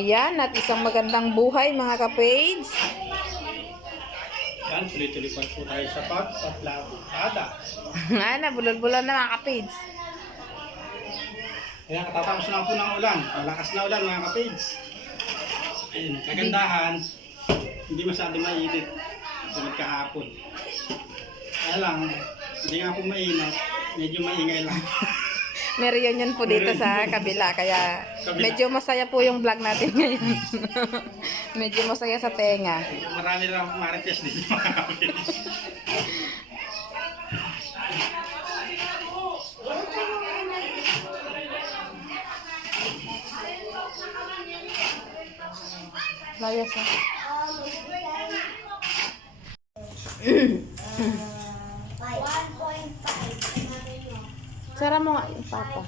Ayan, at isang magandang buhay mga ka-page. Yan, tuloy-tuloy pa po tayo sa pagpaplabada. Bulol-bulol na mga ka-page. Kaya katatapos na po ng ulan. Malakas na ulan mga kapage. Ayun, kagandahan, hindi masyado mainit. Tulad kahapon. Kaya lang, hindi nga po mainit. Medyo maingay lang. May reunion po dito sa kabila, kaya medyo masaya po yung vlog natin ngayon. Medyo masaya sa tenga. Marami lang marites dito mga kapage. Layas na. Sara mo nga yung papa.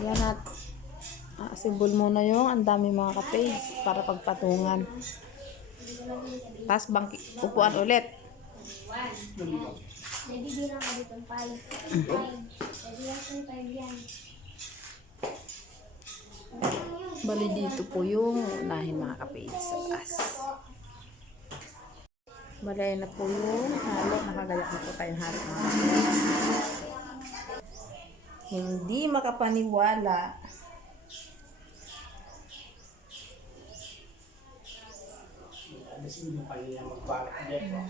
Yan at simbol muna yung ang dami mga ka-page para pagpatungan. Tapos upuan ulit. Jadi bilang ada tempat. Jadi langsung kayak Bali dito po yung unahin mga ka-page sa taas. Balay na po yung halo. Nakagayak na po tayong halo mga ka-page. Hindi makapaniwala. Alas hindi pa niya magbalak dito.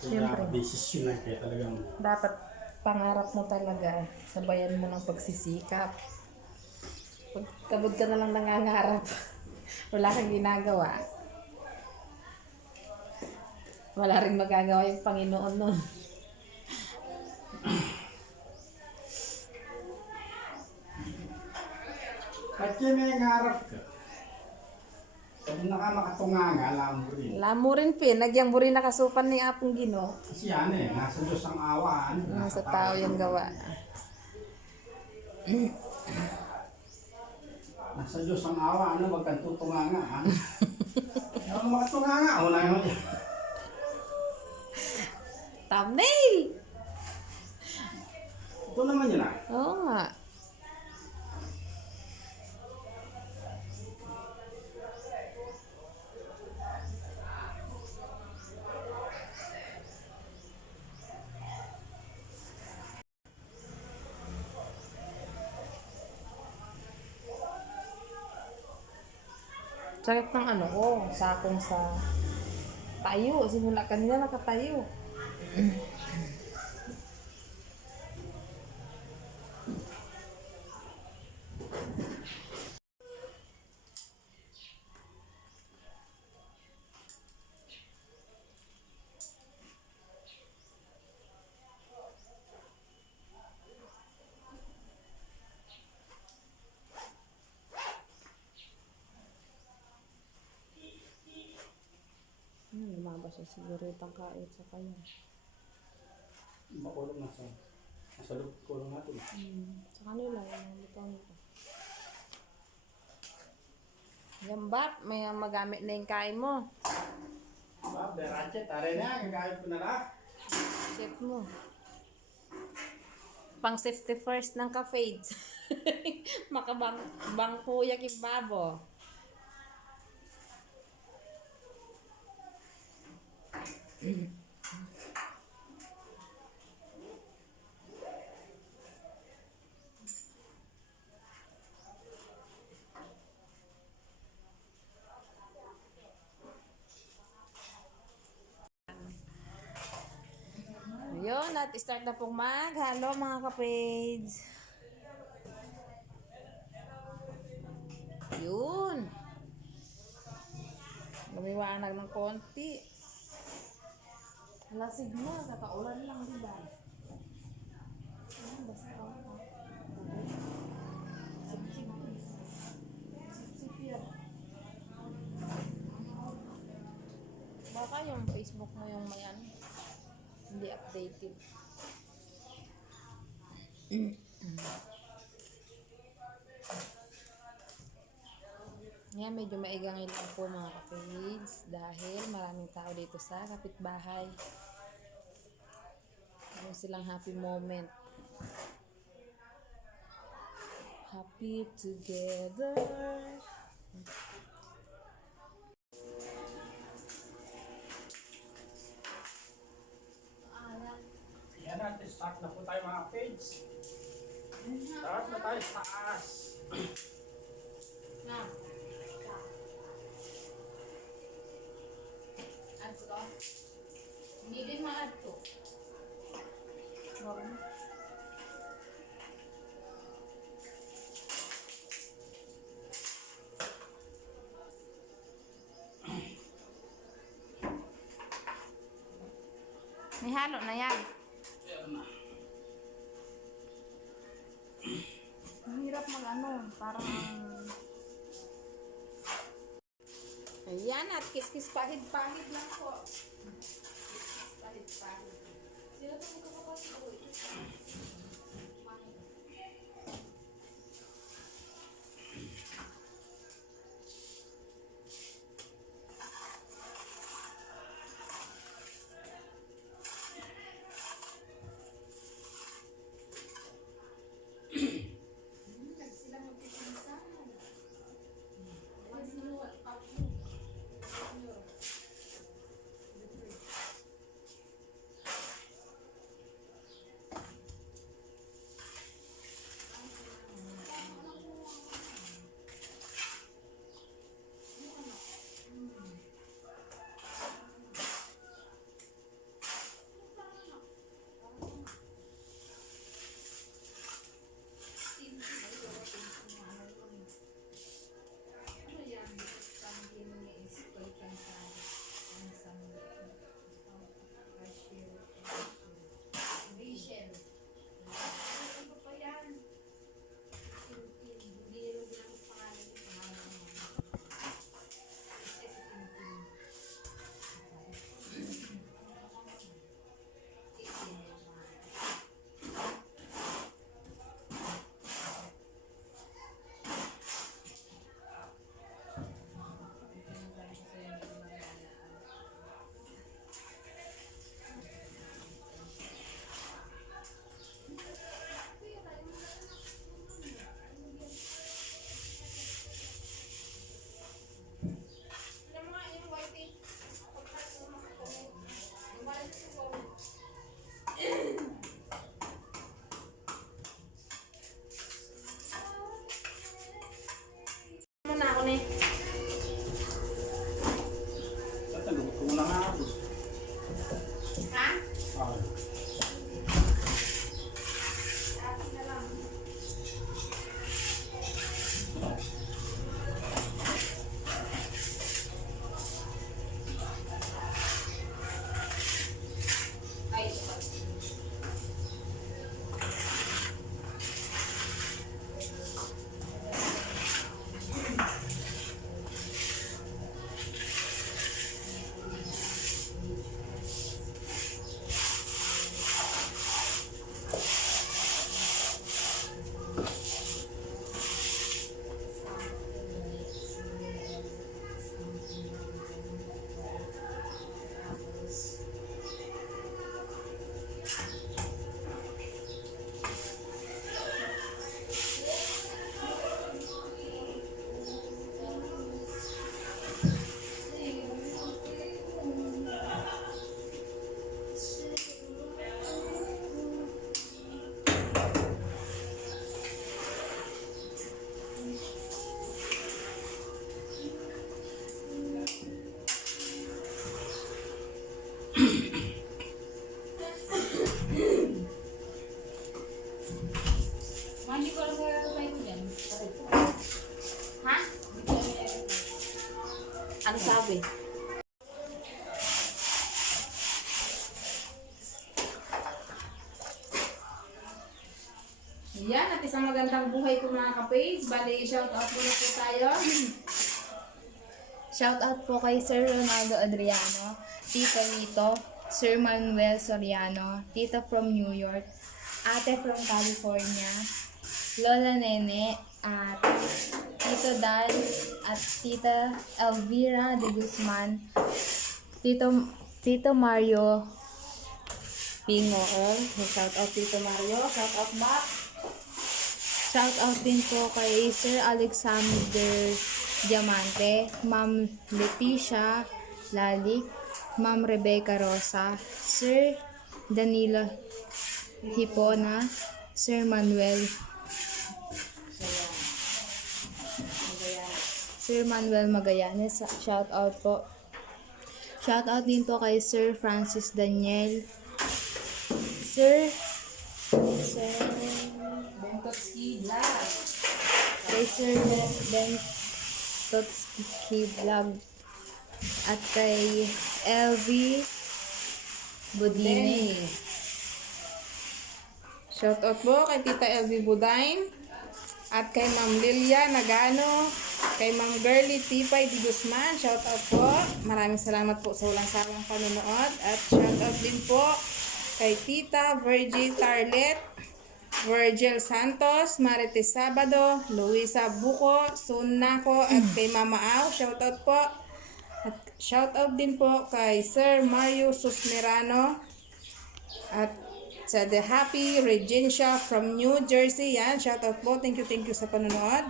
Siyempre. Kaya desisyon na kaya talagang Dapat pangarap mo talaga. Sabayan mo ng pagsisikap. Pagkabod ka na lang nangangarap. Wala kang ginagawa. Wala rin magagawa yung Panginoon nun. Ba't yan may ngarap ka? Sabi na ka makatunganga, alam mo rin. Lamo rin pin. Nagyang buri nakasupan ni Apong Gino. Kasi yan nasa Diyos ang awaan. Nasa tao yung gawa. Nasa Diyos ang awaan, wag kang tutunganga. Ako makatunganga, wala naman yan. Thumbnail! Ito naman yun Oo nga. Sakit ng ano ko, sakong sa tayo. Simula kanina nakatayo. Lumabas siya siguro itang kait sa kanya. Makulong nasa loob kulong natin. Sa kanila, yung lutong nito. Yan ba? May magamit na yung kain mo. Berache, tare na, kakain ko na lang. Chef mo. Pang safety first ng ka-fades. Makabang kuya kibabo. Ayun, at start na pong maghalo mga ka-page. Yun. Lumiwanag ng konti. Lasig mo, kakaulan lang, diba? Ayun, basta ako. Sip-sip yan. Baka yung Facebook mo yung may ano, hindi updated. Ngayon medyo maigangin lang po mga ka-page dahil maraming tao dito sa kapitbahay. Meron silang happy moment. happy together. Yan natin, start na po tayo mga page. Start na tayo sa taas. Na. Ato to. Hindi din maato. May halo na yan. Yan na. Ang hirap mag-ano, parang ayan at kiss-kiss pahid-pahid lang po. Kiss-kiss pahid-pahid. Sino ito magkakapasok ko? Sila magpipinsan. Wag sino ako. Ano yan? Pangin niya is toy cansado. Ang samli. Cashier. Rachel. Ano pa yan? Tintin. Hindi rin lang pangalan yung pangalan mo. Kasi si Tintin. Tintin yung pangalan. Muna ako na Tatanong ko na nga ako. ha? Ah, Akin na lang. Ay, ito pa. Mandi ko lang gagawin ko dyan. Ha? Ano sabi? Yan, at isang magandang buhay ko mga ka-page. Bali, shout out muna po tayo. Shout out po kay Sir Ronaldo Adriano, Tito Lito, Sir Manuel Soriano, Tito from New York, Ate from California, Lola Nene, at Tito Dan, at Tita Elvira de Guzman, Tito Mario Pingool, Shout out Tito Mario. Shout out back. Shout out din po kay Sir Alexander Diamante, Ma'am Leticia Lalik, Ma'am Rebecca Rosa, Sir Danilo Hipona, Sir Manuel Magallanes, shout out po. Shout out din po kay Sir Francis Daniel, Sir Bengkotski Vlog. kay Sir Ben Totski Vlog at kay LV Budine. Shout out po kay Tita LV Budain at kay Ma'am Lilia Nagano, kay Ma'am Girly Tipay Di Guzman. Shout out po. Maraming salamat po sa walang sawang panonood. At shout out din po kay Tita Virgie Tarlet, Virgil Santos, Marites Sabado, Luisa Buko, Sunako, at kay Mama Au. Shout out po. At shout out din po kay Sir Mario Susmerano at sa The Happy Regencia from New Jersey. Yan, shout out po. Thank you sa panonood.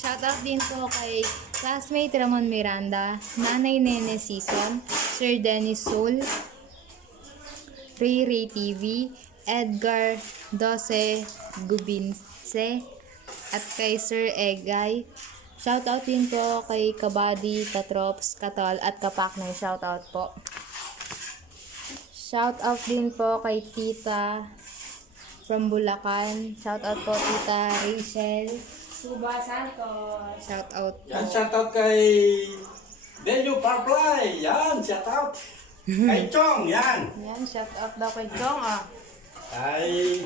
Shout out din po kay classmate Ramon Miranda, Nanay Nene Season, Sir Dennis Soul, Ray TV, Edgar Dose Gubinse, at kay Sir Egay. Shout out din po kay Kabady, Katrops, Katol, at Kapaknay. Shout out po. Shout out din po kay Tita from Bulacan. Shout out po Tita Rachel Suba Santos. Shout out po. Yan, shout out kay Delio Parplay. Yan, shout out. Kay Chong, yan. Yan, shout out daw kay Chong. Kay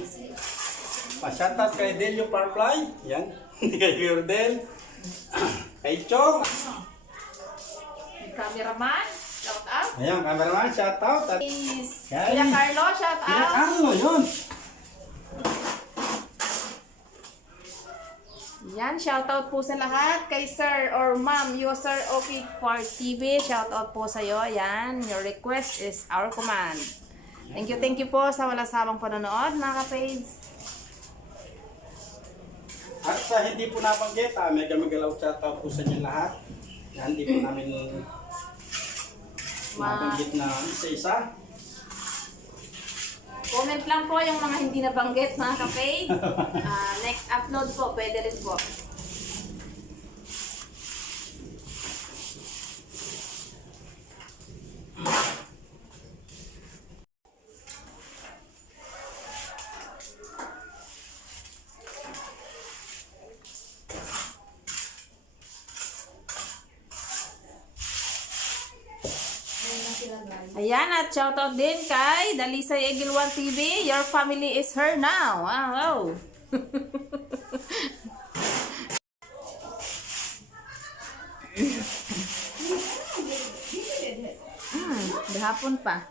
pa-shout out kay Delio Parplay. Yan. Kay Yurdel. Kay Chong. Cameraman, shout out. Ayan, cameraman, shout out. At Kuya Carlo, shout out. Carlo, yun. Yan, shout out po sa lahat. Kay Sir or Ma'am, user okay for TV, shout out po sa iyo. Yan, your request is our command. Thank you po sa walang sawang panonood, mga ka-page. At sa hindi po nabanggit, mega magalaw shout out po sa inyo lahat. Yan, hindi po namin mabanggit na isa-isa. Comment lang po yung mga hindi nabanggit, mga ka-page. Next upload po, pwede rin po. Ayan, at shoutout din kay Dalisay Egilwan TV. Your family is her now. Wow. Gahapon pa.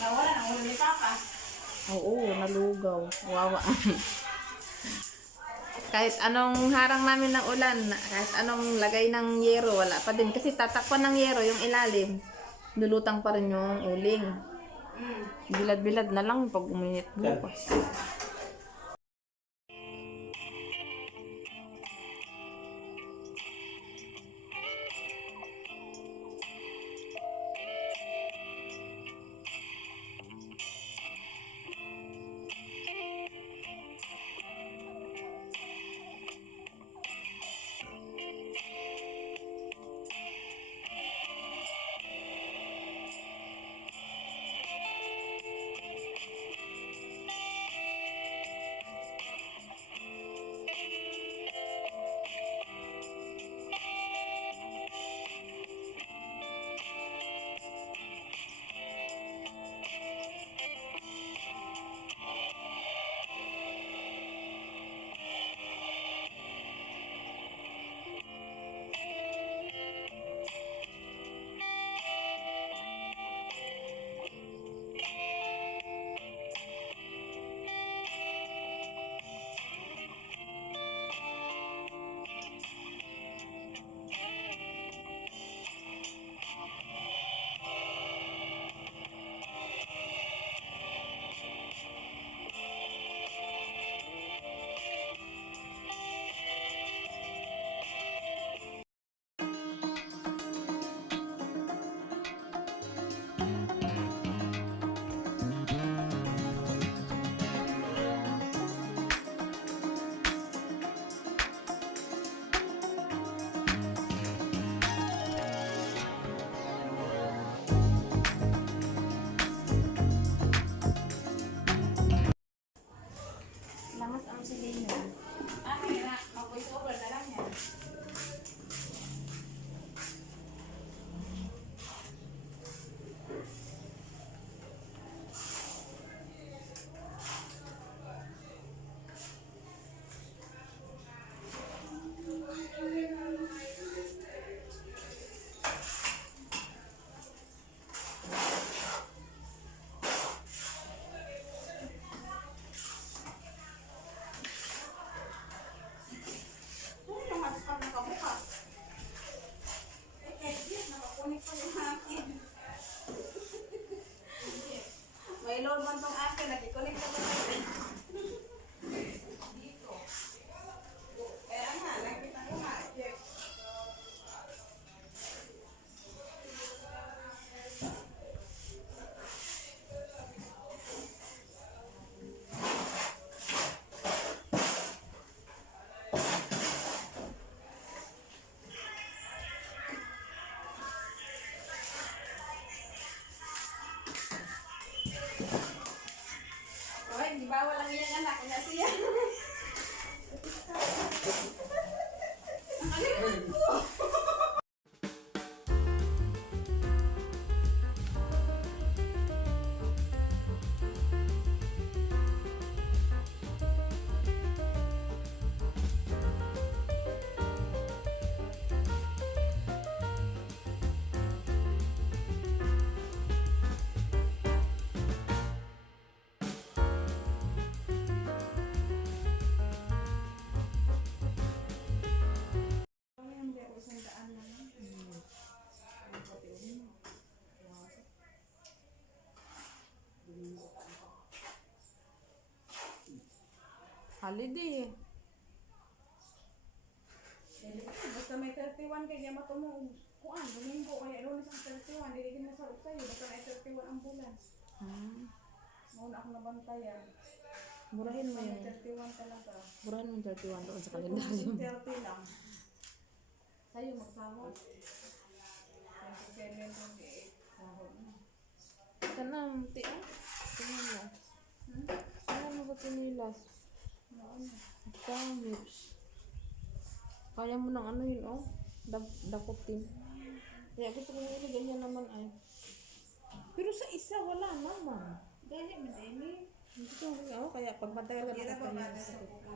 Nawala ang ulo ni Papa. Oo, nalugaw. Wawa. Kahit anong harang namin ng ulan, kahit anong lagay ng yero, wala pa din. Kasi tatakpan ng yero yung ilalim. Lulutang pa rin yung uling. Bilad-bilad na lang pag uminit bukas. Malakas ang silino. Kaya na, mag-voice over na lang yan. Yung hotspot nakabukas. Nakakunik pa yung akin. May load man tong akin, nakikunik na ba dito? Kaya nga, nakita ko nga. Check. Oy, di ba walang iyang anak na siya? Ang aliman ko! Holiday. Basta may 31 kay Gema mo kuan, Domingo kaya Lunes ang 31, dili na sa usayo, basta may 31 ang bulan. Muna ako nabantayan. Murahin mo May yung 31 talaga. murahin mo yung 31 doon sa Kung kalendaryo. 30 lang. Sa'yo magsahod. 27, 28. Sahod na. Ito na, ti ah. Tingnan mo. Tingnan mo sa tinilas. Damage. Kaya mo ng ano yun, oh. Dakutin. Kaya gusto ko nila ganyan naman ay. Pero sa isa, wala naman. Dali, madali. Hindi ko, oh, kaya pag matagal ka Kira ba ba nakatayo, sa sakit. buko?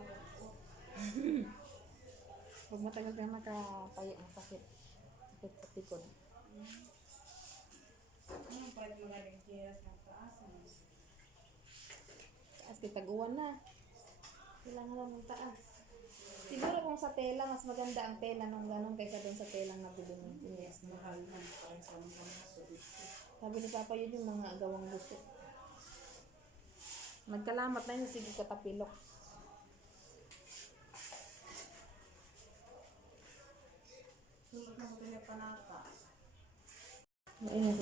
Pag matagal ka nakatayo, ang sakit. Sakit sa tikod. Anong pwede magaling kiras ng taas? Taas kay taguan na. Kailangan lang ng taas. Siguro kung sa tela, mas maganda ang tela nung ganun kaysa doon sa telang nabili mo. Yes, Mahal man, parang sa mga mga sabi ni Papa yun yung mga agawang gusto. Nagkalamat na yun, sige katapilok. Sulot na mo tinapanata. Ayun.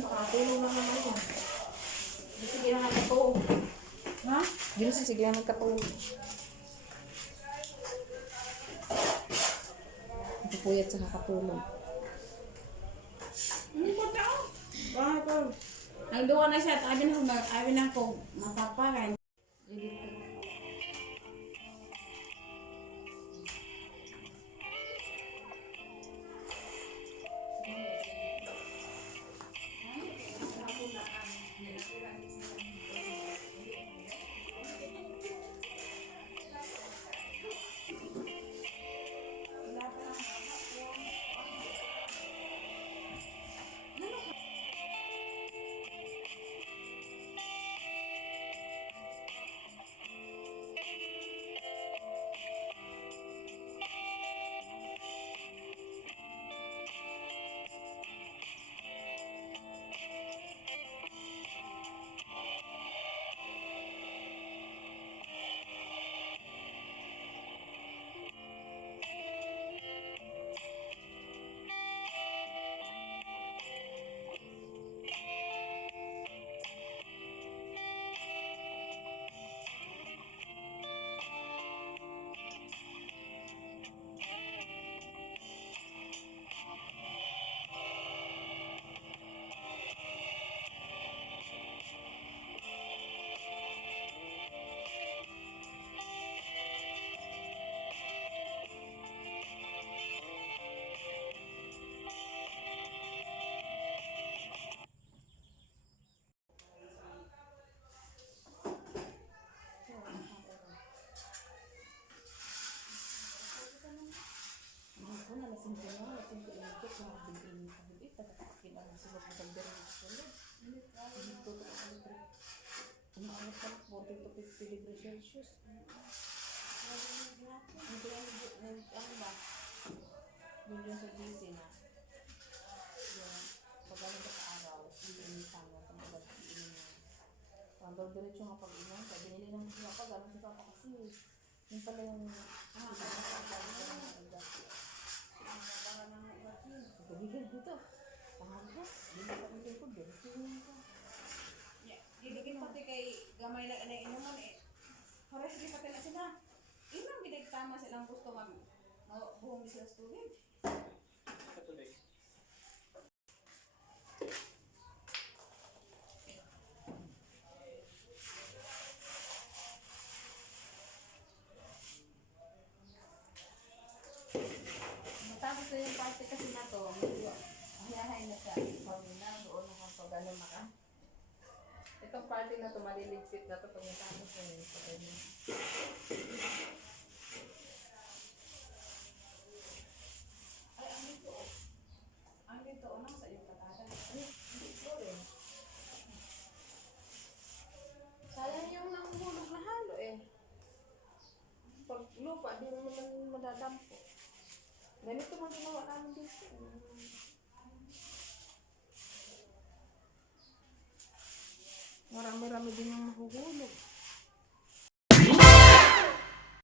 Makatulong na naman yun. Sige na nagkatulong. Ha? Yun sige na nagkatulong. Pupuyat sa nakatulong. Ano ba tao? Bakit? Nagduwa na siya at abi na ko mapapagan. degree Celsius. Ano ba? Yun yung sa busy na. Yung pag ano ka sa araw, iinitan mo kung mag-iinom mo. Pag diretso nga pag-inom, kaya binili naman sila pag ano si Papa kasi. Yun pala yung para nang ugat yun. Pagbigan dito. Pangagos. Hindi ko diretso yun ko. Didikit pati kay gamay na inuman eh. Horas di pati na sila. Inang gidig tama silang gusto buhong sila sa tubig. Katuloy. Matapos na yung party kasi na to, medyo hiyahay na siya. Sabi na, doon na kapag ano maka. Itong party na to, maliligpit na to pag natapos na yun. Pag ano. Ay, ang dito. Ang dito, nang sa iyong katata. Ay, dito rin. Sayang yung nanghulog na halo eh. Pag lupa, di mo naman madadampo. Ganito man ginawa namin dito. Marami-rami din yung mahuhulog.